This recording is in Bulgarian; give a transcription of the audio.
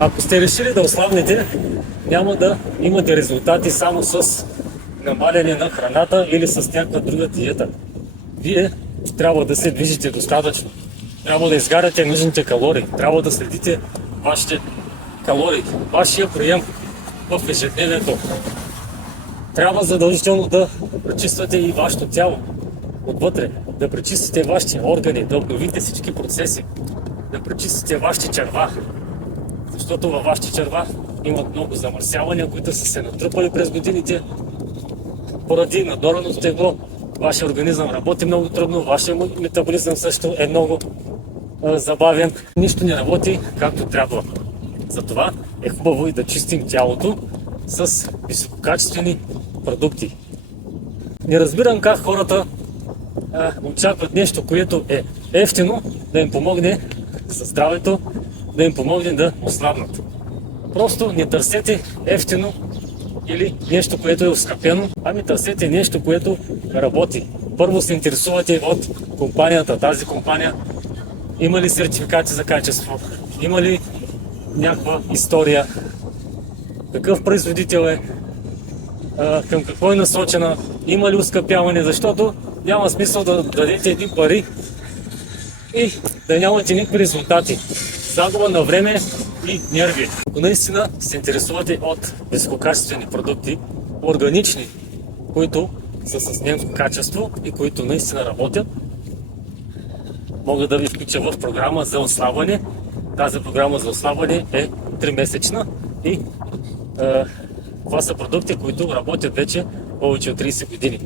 Ако сте решили да ослабнете, няма да имате резултати само с намаляне на храната или с някаква друга диета. Вие трябва да се движите достатъчно. Трябва да изгаряте нужните калории. Трябва да следите вашите калории, вашия прием в ежедневието. Трябва задължително да пречиствате и вашето тяло отвътре, да пречистите вашите органи, да обновите всички процеси, да пречистите вашите черва. Защото във вашите черва имат много замърсявания, които са се натрупали през годините. Поради надорваното тегло, вашия организъм работи много трудно, вашия метаболизъм също е много забавен. Нищо не работи както трябва. Затова е хубаво и да чистим тялото с висококачествени продукти. Не разбирам как хората очакват нещо, което е ефтино, да им помогне за здравето, да им помогне да ослабнат. Просто не търсете ефтино или нещо, което е оскъпено, ами търсете нещо, което работи. Първо се интересувате от компанията. Тази компания има ли сертификати за качество, има ли някаква история, какъв производител е, към какво е насочена, има ли оскъпяване, защото няма смисъл да дадете едни пари и да нямате никакви резултати. Загуба на време и нерви. Ако наистина се интересувате от висококачествени продукти, органични, които са с немско качество и които наистина работят, мога да ви включа в програма за ослабване. Тази програма за ослабване е 3-месечна и това са продукти, които работят вече повече от 30 години.